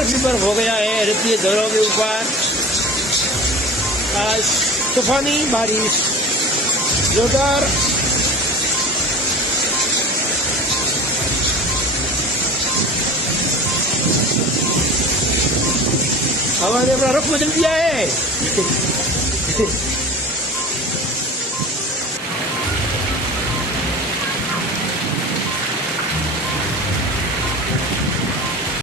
बर्फ ही बर्फ हो गया है रेतीले धरों के ऊपर। आज तूफानी बारिश जोरदार। हवा ने अपना रुख बदल दिया है।